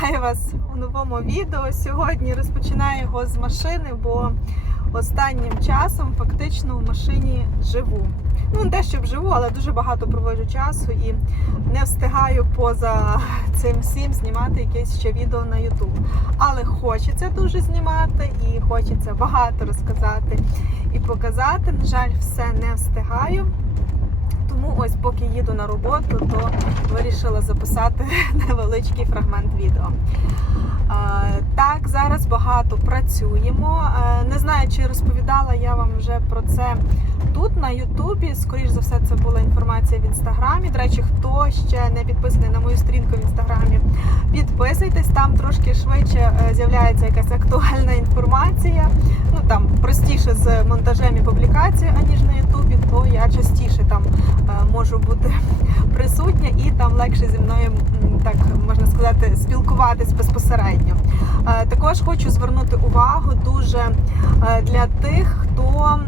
Вітаю вас у новому відео. Сьогодні розпочинаю його з машини, бо останнім часом фактично в машині живу. Ну, не те, щоб живу, але дуже багато проводжу часу і не встигаю поза цим всім знімати якесь ще відео на YouTube. Але хочеться дуже знімати і хочеться багато розказати і показати. На жаль, все не встигаю. Тому ось поки їду на роботу, то вирішила записати невеличкий фрагмент відео. Так, зараз багато працюємо. Не знаю, чи розповідала я вам вже про це тут на Ютубі. Скоріш за все, це була інформація в інстаграмі. До речі, хто ще не підписаний на мою сторінку в інстаграмі, підписуйтесь. Там трошки швидше е, з'являється якась актуальна інформація. Ну там простіше з монтажем і публікацією, аніж на Ютубі, то я частіше там е, можу бути присутня і там легше зі мною так можна сказати спілкуватись безпосередньо. Е, Також хочу звернути увагу дуже для тих, хто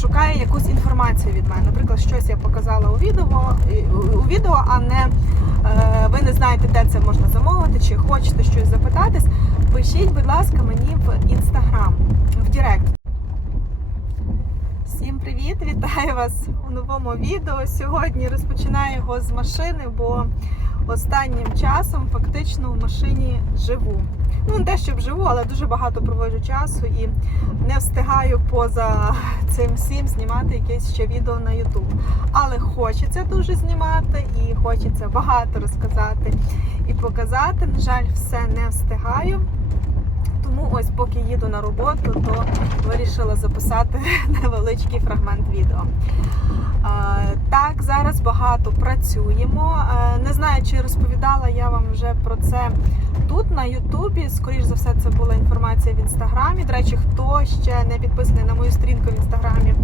шукає якусь інформацію від мене. Наприклад, щось я показала у відео, у відео, а не е, ви не знаєте, де це можна замовити, чи хочете щось запитатись. Пишіть, будь ласка, мені в інстаграм, в Директ. Всім привіт! Вітаю вас у новому відео. Сьогодні розпочинаю його з машини, бо останнім часом фактично в машині живу. Ну, не те, щоб живу, але дуже багато проводжу часу і не встигаю поза цим всім знімати якесь ще відео на YouTube. Але хочеться дуже знімати і хочеться багато розказати і показати. На жаль, все не встигаю. Тому ось поки їду на роботу, то вирішила записати невеличкий фрагмент відео. Е, Так, зараз багато працюємо. Е, Не знаю, чи розповідала я вам вже про це тут на Ютубі. Скоріш за все, це була інформація в інстаграмі. До речі, хто ще не підписаний на мою сторінку в інстаграмі,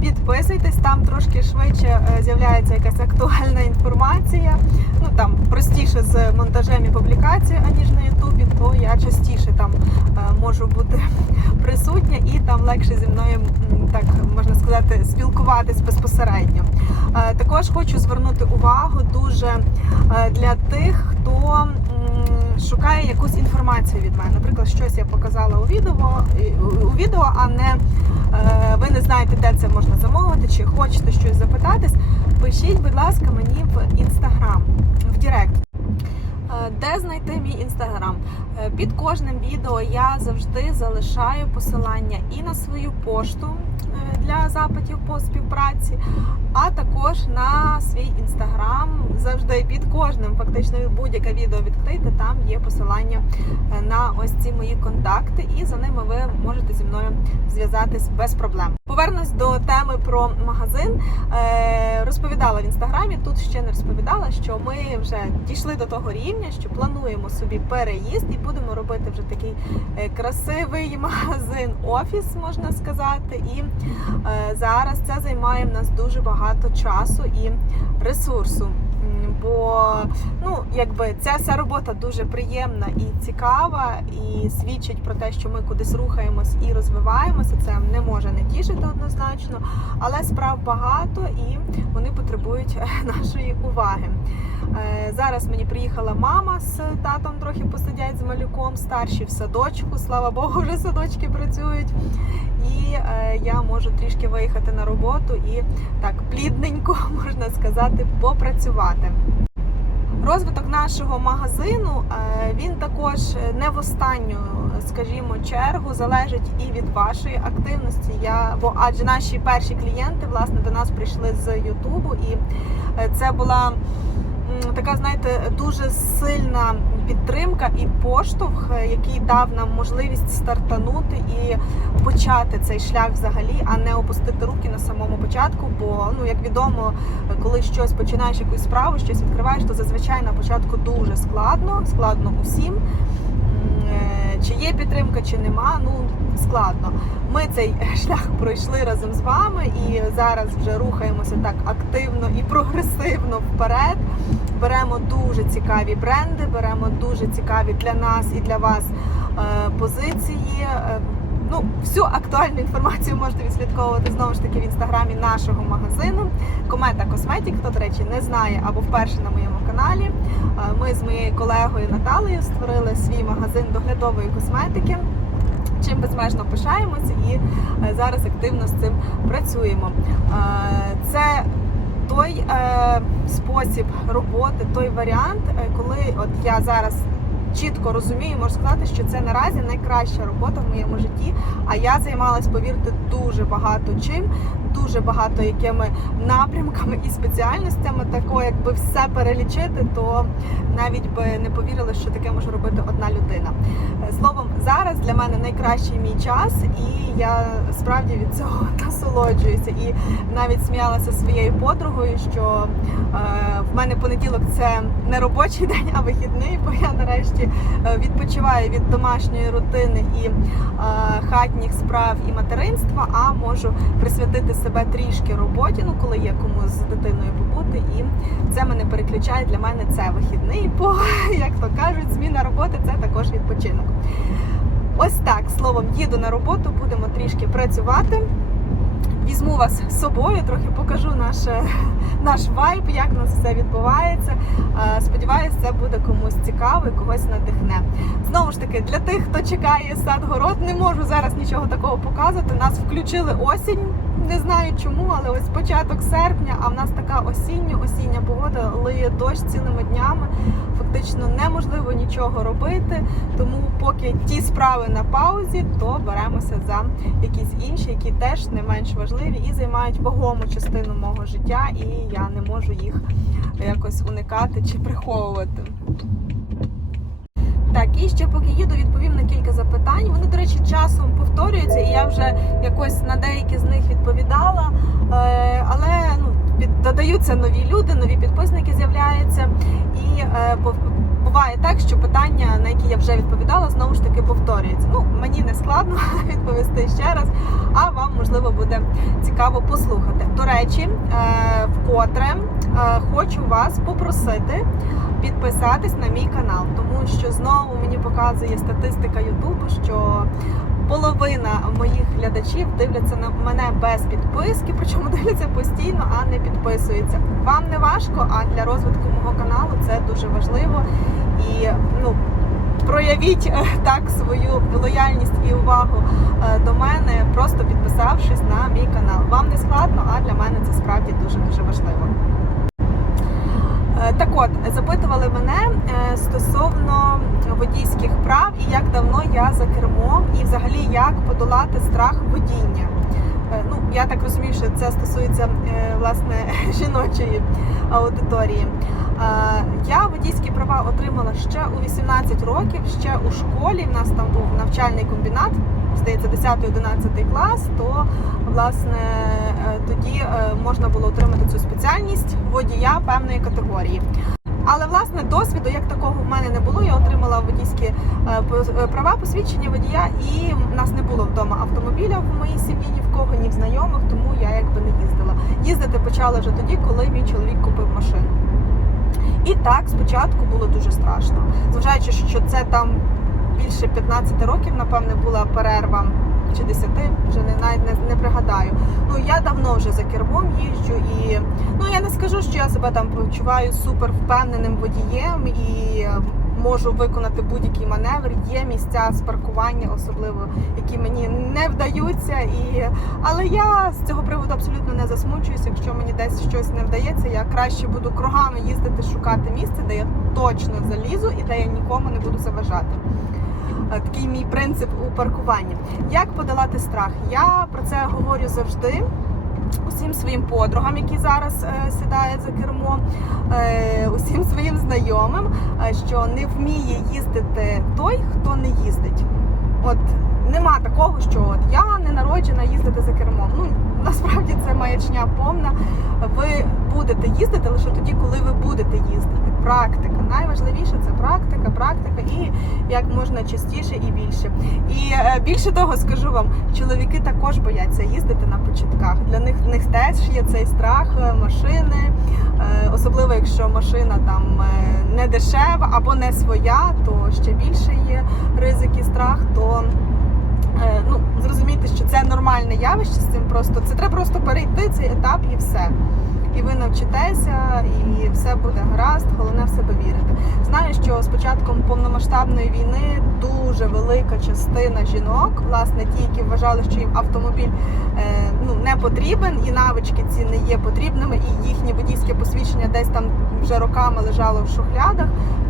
підписуйтесь. Там трошки швидше е, з'являється якась актуальна інформація. Ну там простіше з монтажем і публікацією, аніж на Ютубі, то я частіше там е, можу бути присутня і там легше зі мною так можна сказати спілкуватись безпосередньо. Е, Також хочу звернути увагу дуже для тих, хто шукає якусь інформацію від мене. Наприклад, щось я показала у відео, у відео, а не е, ви не знаєте, де це можна замовити, чи хочете щось запитатись. Пишіть, будь ласка, мені в інстаграм, в Директ. Е, Де знайти мій інстаграм? Е, Під кожним відео я завжди залишаю посилання і на свою пошту е, для запитів по співпраці, а також на свій інстаграм. Завжди під кожним, фактично будь-яке відео відкрите, там є посилання на ось ці мої контакти, і за ними ви можете зі мною зв'язатись без проблем. Повернусь до теми про магазин. Розповідала в інстаграмі, тут ще не розповідала, що ми вже дійшли до того рівня, що плануємо собі переїзд і будемо робити вже такий е, красивий магазин, офіс, можна сказати. І е, зараз це займає в нас дуже багато часу і ресурсу. Бо ну, якби ця вся робота дуже приємна і цікава, і свідчить про те, що ми кудись рухаємось і розвиваємося. Це не може не тішити однозначно, але справ багато і вони потребують е, нашої уваги. Е, Зараз мені приїхала мама з татом, трохи посидять з малюком, старші в садочку. Слава Богу, вже садочки працюють. І е, я можу трішки виїхати на роботу і так плідненько можна сказати попрацювати. Розвиток нашого магазину е, він також не в останню, скажімо, чергу залежить і від вашої активності. Я бо адже наші перші клієнти власне до нас прийшли з Ютубу, і е, це була така, знаєте, дуже сильна підтримка і поштовх, е, який дав нам можливість стартанути і почати цей шлях взагалі, а не опустити руки на самому початку. Бо ну як відомо, коли щось починаєш якусь справу, щось відкриваєш, то зазвичай на початку дуже складно, складно усім. Е, Чи є підтримка, чи нема, ну складно. Ми цей шлях пройшли разом з вами і зараз вже рухаємося так активно і прогресивно вперед. Беремо дуже цікаві бренди, беремо дуже цікаві для нас і для вас е, позиції. Ну, всю актуальну інформацію можете відслідковувати знову ж таки в інстаграмі нашого магазину Комета Косметік. Хто, до речі, не знає або вперше на моєму каналі. Е, Ми з моєю колегою Наталею створили свій магазин доглядової косметики. Чим безмежно пишаємося і е, зараз активно з цим працюємо. Е, Це той спосіб роботи, той варіант, коли от я зараз чітко розумію, можу сказати, що це наразі найкраща робота в моєму житті. А я займалась, повірте, дуже багато чим, дуже багато якими напрямками і спеціальностями. Тако, якби все перелічити, то навіть би не повірили, що таке може робити одна людина. Е, Словом, зараз для мене найкращий мій час, і я справді від цього насолоджуюся. І навіть сміялася своєю подругою, що е, в мене понеділок це не робочий день, а вихідний, бо я нарешті е, відпочиваю від домашньої рутини і е, хатніх справ і материнства, а можу присвятити себе трішки роботі, ну коли є кому з дитиною побути, і це мене переключає. Для мене це вихідний, бо як то кажуть, зміна роботи це також відпочинок. Ось так словом, їду на роботу, будемо трішки працювати. Візьму вас з собою, трохи покажу наш, наш вайб, як у нас все відбувається. Сподіваюсь, це буде комусь цікаво і когось надихне. Знову ж таки, для тих, хто чекає сад-город, не можу зараз нічого такого показувати. Нас включили осінь. Не знаю чому, але ось початок серпня, а в нас така осіння, осіння погода, лиє дощ цілими днями. Фактично неможливо нічого робити. Тому поки ті справи на паузі, то беремося за якісь інші, які теж не менш важливі і займають вагому частину мого життя, і я не можу їх якось уникати чи приховувати. Так, і ще поки їду, відповім на кілька запитань. Вони, до речі, часом повторюються, і я вже якось на деякі з них відповідала. Е, але ну, додаються нові люди, нові підписники з'являються. І е, буває так, що питання, на які я вже відповідала, знову ж таки повторюються. Ну, мені не складно відповісти ще раз, а вам можливо буде цікаво послухати. До речі, е, вкотре е, хочу вас попросити підписатись на мій канал, тому що знову мені показує статистика Ютубу, що половина моїх глядачів дивляться на мене без підписки, причому дивляться постійно, а не підписуються. Вам не важко, а для розвитку мого каналу це дуже важливо. І ну проявіть е, так свою лояльність і увагу е, до мене, просто підписавшись на мій канал. Вам не складно, а для мене це справді дуже дуже важливо. Е, Так от, запитували мене е, стосовно водійських прав і як давно я за кермом, і взагалі як подолати страх водіння. Е, Ну, я так розумію, що це стосується власне жіночої аудиторії. Я водійські права отримала ще у 18 років, ще у школі. В нас там був навчальний комбінат, здається, 10-11 клас. То власне тоді можна було отримати цю спеціальність водія певної категорії. Але власне досвіду як такого в мене не було. Я отримала водійські е, е, права, посвідчення водія, і в нас не було вдома автомобіля в моїй сім'ї ні в кого, ні в знайомих, тому я якби не їздила. Їздити почала вже тоді, коли мій чоловік купив машину. І так спочатку було дуже страшно. Зважаючи, що це там більше 15 років, напевне, була перерва. Чи 10, вже не навіть не, не пригадаю. Ну я давно вже за кермом їжджу і ну я не скажу, що я себе там почуваю супер впевненим водієм і е, можу виконати будь-який маневр. Є місця з паркування, особливо які мені не вдаються. І але я з цього приводу абсолютно не засмучуюсь. Якщо мені десь щось не вдається, я краще буду кругами їздити, шукати місце, де я точно залізу і де я нікому не буду заважати. Е, Такий мій принцип у паркуванні. Як подолати страх? Я про це говорю завжди. Усім своїм подругам, які зараз е, сідають за кермо, е, усім своїм знайомим, е, що не вміє їздити той, хто не їздить. От нема такого, що от я не народжена їздити за кермом. Ну насправді це маячня повна. Ви будете їздити лише тоді, коли ви будете їздити. Практика. Найважливіше це практика, практика і як можна частіше і більше. І е, більше того скажу вам, чоловіки також бояться їздити на початках. Для них в них теж є цей страх е, машини, е, особливо якщо машина там не дешева або не своя, то ще більше є ризик і страх. То ну що це нормальне явище з цим просто. Це треба просто перейти цей етап і все. І ви навчитеся, і все буде гаразд, головне в себе вірити. Знаю, що з початком повномасштабної війни дуже велика частина жінок, власне, ті, які вважали, що їм автомобіль е, ну, не потрібен, і навички ці не є потрібними, і їхнє водійське посвідчення десь там вже роками лежало в шухлядах,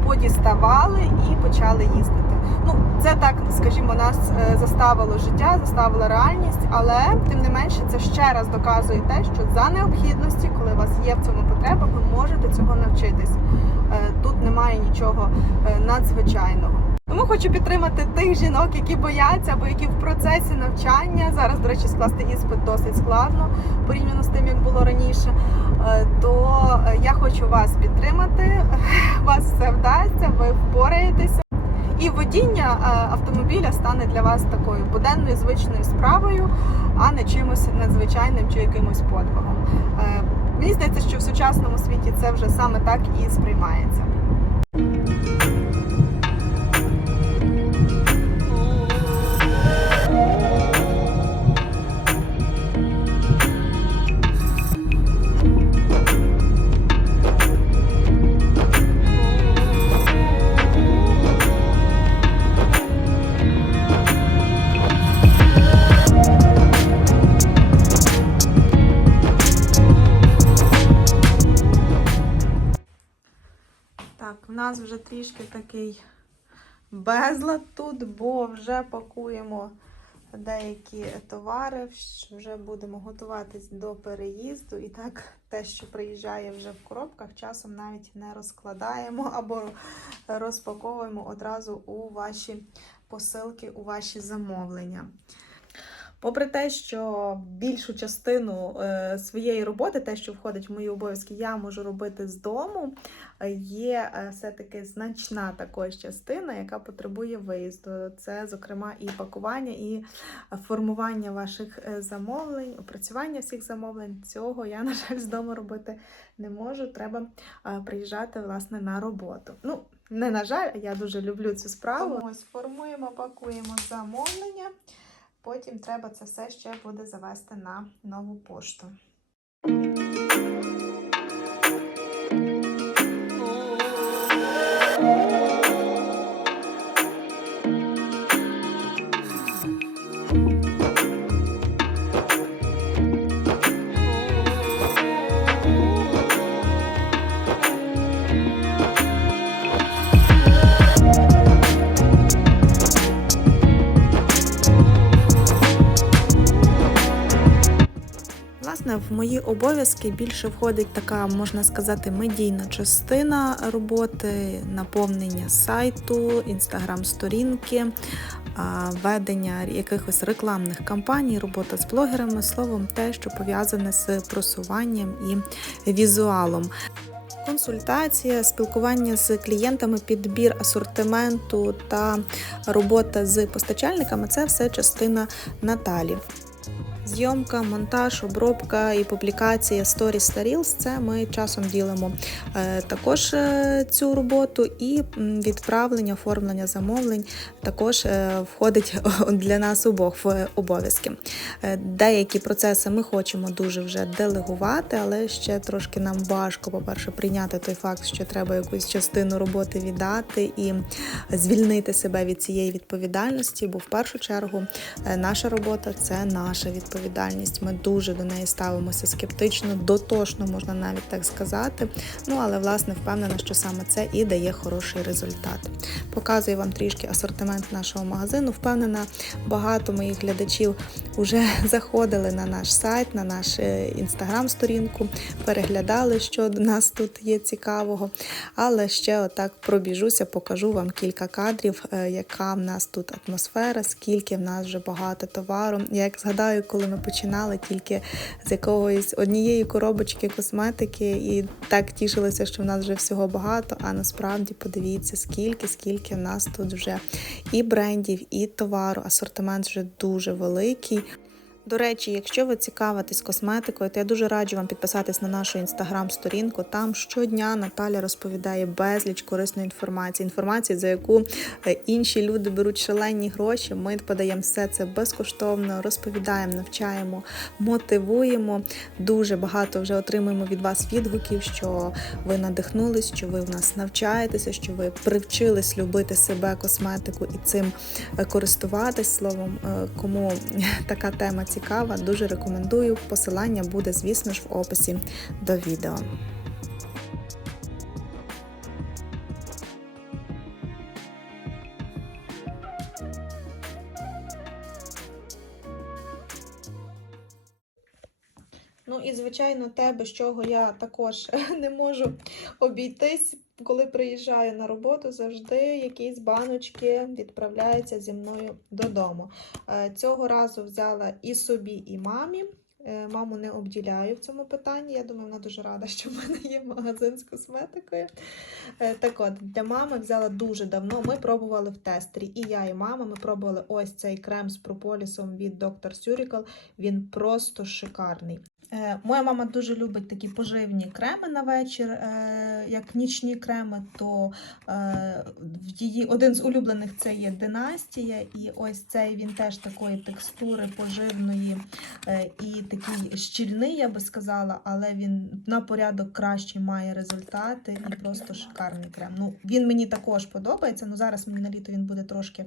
подіставали і почали їздити. Ну, це так, скажімо, нас е, заставило життя, заставила реальність, але тим не менше це ще раз доказує те, що за необхідності, коли у вас є в цьому потреба, ви можете цього навчитись. Е, Тут немає нічого е, надзвичайного. Тому хочу підтримати тих жінок, які бояться або які в процесі навчання. Зараз, до речі, скласти іспит досить складно порівняно з тим, як було раніше. То я хочу вас підтримати. Вас все вдасться, ви впораєтеся. І водіння е, автомобіля стане для вас такою буденною звичною справою, а не чимось надзвичайним чи якимось подвигом. Е, Мені здається, що в сучасному світі це вже саме так і сприймається. Нас вже трішки такий безлад тут, бо вже пакуємо деякі товари, вже будемо готуватись до переїзду. І так, те, що приїжджає вже в коробках, часом навіть не розкладаємо або розпаковуємо одразу у ваші посилки, у ваші замовлення. Попри те, що більшу частину е, своєї роботи, те, що входить в мої обов'язки, я можу робити з дому, е, є е, все-таки значна також частина, яка потребує виїзду. Це, зокрема, і пакування, і формування ваших замовлень, опрацювання всіх замовлень. Цього я, на жаль, з дому робити не можу. Треба приїжджати власне на роботу. Ну, не на жаль, я дуже люблю цю справу. Ось формуємо, пакуємо замовлення. Потім треба це все ще буде завести на нову пошту. Мої обов'язки більше входить така, можна сказати, медійна частина роботи, наповнення сайту, інстаграм-сторінки, ведення якихось рекламних кампаній, робота з блогерами, словом, те, що пов'язане з просуванням і візуалом. Консультація, спілкування з клієнтами, підбір асортименту та робота з постачальниками це все частина Наталі. Зйомка, монтаж, обробка і публікація сторіс та Reels – це ми часом ділимо е, також е, цю роботу, і відправлення, оформлення замовлень також е, входить для нас обох в обов'язки. Деякі процеси ми хочемо дуже вже делегувати, але ще трошки нам важко, по-перше, прийняти той факт, що треба якусь частину роботи віддати і звільнити себе від цієї відповідальності, бо в першу чергу наша робота це наша відповідальність. Ми дуже до неї ставимося скептично, дотошно можна навіть так сказати. Ну але власне впевнена, що саме це і дає хороший результат. Показую вам трішки асортимент нашого магазину. Впевнена, багато моїх глядачів вже заходили на наш сайт, на наш інстаграм-сторінку, переглядали, що до нас тут є цікавого. Але ще отак пробіжуся, покажу вам кілька кадрів, е, яка в нас тут атмосфера, скільки в нас вже багато товару. Я як згадаю, коли ми починали тільки з якогось однієї коробочки косметики, і так тішилися, що в нас вже всього багато. А насправді подивіться, скільки, скільки в нас тут вже і брендів, і товару. Асортимент вже дуже великий. До речі, якщо ви цікавитесь косметикою, то я дуже раджу вам підписатись на нашу інстаграм-сторінку. Там щодня Наталя розповідає безліч корисної інформації, інформації, за яку е, інші люди беруть шалені гроші. Ми подаємо все це безкоштовно, розповідаємо, навчаємо, мотивуємо. Дуже багато вже отримуємо від вас відгуків, що ви надихнулись, що ви в нас навчаєтеся, що ви привчились любити себе, косметику і цим е, користуватись. Словом, е, кому така тема цікава, дуже рекомендую. Посилання буде, звісно ж, в описі до відео. Ну і звичайно, те, без чого я також не можу обійтись, коли приїжджаю на роботу, завжди якісь баночки відправляються зі мною додому. Е, Цього разу взяла і собі, і мамі. Е, Маму не обділяю в цьому питанні. Я думаю, вона дуже рада, що в мене є магазин з косметикою. Е, Так от, для мами взяла дуже давно. Ми пробували в тестері. І я, і мама. Ми пробували ось цей крем з прополісом від Dr. Surical. Він просто шикарний. Е, Моя мама дуже любить такі поживні креми на вечір, е, як нічні креми, то е, в її один з улюблених це є Династія, і ось цей він теж такої текстури поживної і такий щільний, я би сказала, але він на порядок краще має результати і просто шикарний крем. Ну, він мені також подобається. Ну зараз мені на літо він буде трошки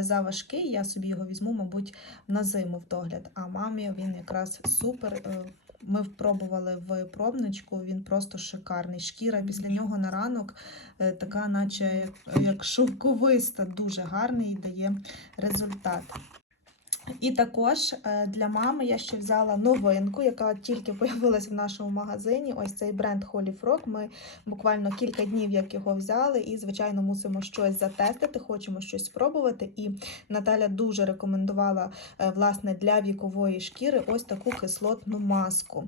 заважкий. Я собі його візьму, мабуть, на зиму в догляд. А мамі він якраз супер. Ми впробували в пробничку, він просто шикарний. Шкіра після нього на ранок е, така, наче як шовковиста, дуже гарний і дає результат. І також е, для мами я ще взяла новинку, яка тільки появилась в нашому магазині. Ось цей бренд Holy Frog. Ми буквально кілька днів як його взяли, і, звичайно, мусимо щось затестити, хочемо щось спробувати. І Наталя дуже рекомендувала е, власне для вікової шкіри ось таку кислотну маску.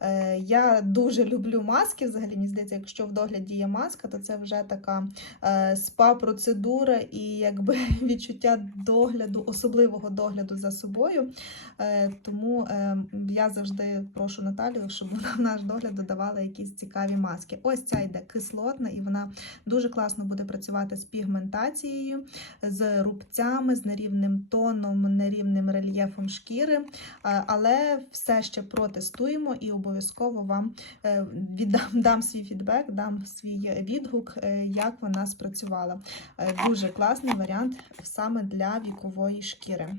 Е, Я дуже люблю маски. Взагалі, мені здається, якщо в догляді є маска, то це вже така спа-процедура і якби відчуття догляду, особливого догляду за собою. Е, Тому е, я завжди прошу Наталію, щоб вона в наш догляд додавала якісь цікаві маски. Ось ця йде кислотна, і вона дуже класно буде працювати з пігментацією, з рубцями, з нерівним тоном, нерівним рельєфом шкіри. Е, Але все ще протестуємо і обов'язково вам віддам дам свій фідбек, дам свій відгук, як вона спрацювала. Дуже класний варіант саме для вікової шкіри.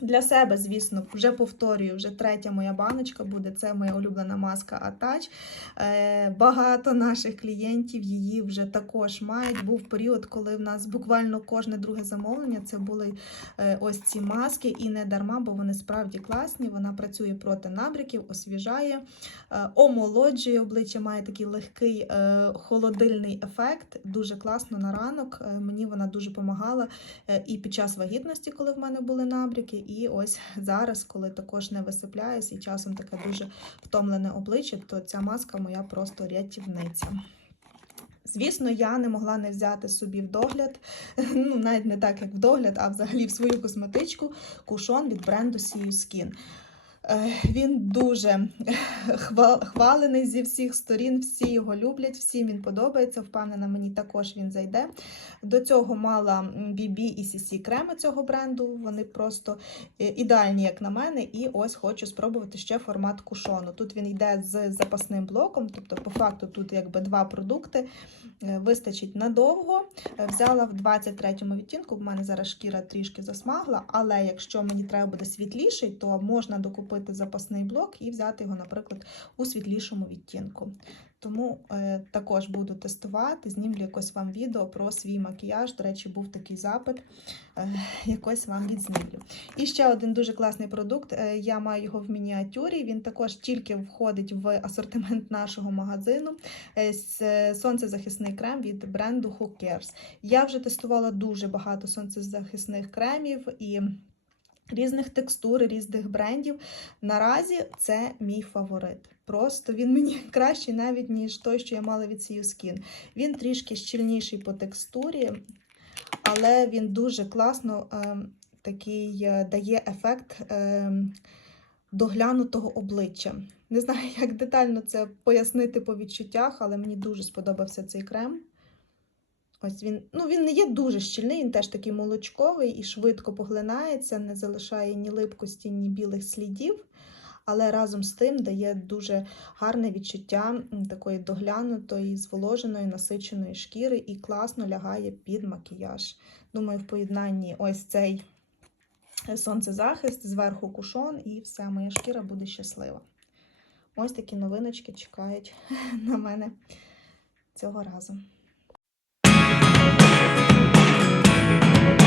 Для себе, звісно, вже повторюю, вже третя моя баночка буде. Це моя улюблена маска Attach. Е, Багато наших клієнтів її вже також мають. Був період, коли в нас буквально кожне друге замовлення це були е, ось ці маски, і не дарма, бо вони справді класні. Вона працює проти набряків, освіжає, е, омолоджує обличчя, має такий легкий холодильний ефект. Дуже класно на ранок. Мені вона дуже допомагала і під час вагітності, коли в мене були набряки, і ось зараз, коли також не висипляюсь, і часом таке дуже втомлене обличчя, то ця маска моя просто рятівниця. Звісно, я не могла не взяти собі в догляд, ну навіть не так, як в догляд, а взагалі в свою косметичку кушон від бренду Skin. Е, Він дуже хвалений зі всіх сторін, всі його люблять, всім він подобається. Впевнена, мені також він зайде. До цього мала BB і CC креми цього бренду. Вони просто е, ідеальні, як на мене. І ось хочу спробувати ще формат кушону. Тут він йде з запасним блоком, тобто, по факту, тут якби два продукти. Е, Вистачить надовго. Е, Взяла в 23-му відтінку. В мене зараз шкіра трішки засмагла, але якщо мені треба буде світліший, то можна докупити запасний блок і взяти його, наприклад, у світлішому відтінку. Тому е, також буду тестувати, знімлю якось вам відео про свій макіяж. До речі, був такий запит, е, якось вам відзнімлю. І ще один дуже класний продукт. е, я маю його в мініатюрі. Він також тільки входить в асортимент нашого магазину. Е, е, сонцезахисний крем від бренду Who Cares. Я вже тестувала дуже багато сонцезахисних кремів і. Різних текстур, різних брендів. Наразі це мій фаворит. Просто він мені кращий навіть, ніж той, що я мала від Sea Skin. Він трішки щільніший по текстурі, але він дуже класно ем, такий е, дає ефект е, доглянутого обличчя. Не знаю, як детально це пояснити по відчуттях, але мені дуже сподобався цей крем. Ось він, ну він не є дуже щільний, він теж такий молочковий і швидко поглинається, не залишає ні липкості, ні білих слідів, але разом з тим дає дуже гарне відчуття такої доглянутої, зволоженої, насиченої шкіри і класно лягає під макіяж. Думаю, в поєднанні ось цей сонцезахист, зверху кушон, і все, моя шкіра буде щаслива. Ось такі новиночки чекають на мене цього разу.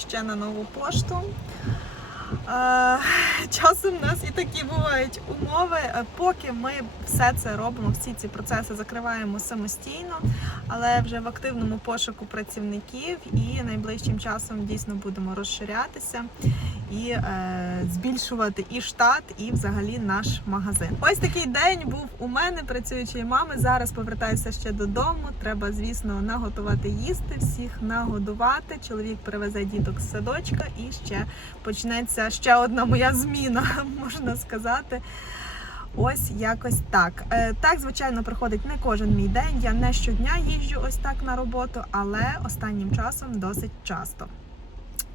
ще на нову пошту. Е, часом у нас і такі бувають умови. Е, Поки ми все це робимо, всі ці процеси закриваємо самостійно, але вже в активному пошуку працівників і найближчим часом дійсно будемо розширятися і е, збільшувати і штат, і взагалі наш магазин. Ось такий день був у мене працюючої мами. Зараз повертаюся ще додому. Треба, звісно, наготувати їсти, всіх нагодувати. Чоловік перевезе діток з садочка і ще почнеться ще одна моя зміна, можна сказати. Ось якось так. Е, так, звичайно, проходить не кожен мій день. Я не щодня їжджу ось так на роботу, але останнім часом досить часто.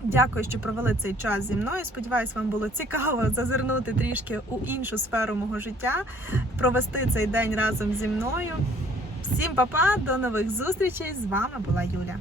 Дякую, що провели цей час зі мною. Сподіваюсь, вам було цікаво зазирнути трішки у іншу сферу мого життя, провести цей день разом зі мною. Всім па-па, до нових зустрічей! З вами була Юля.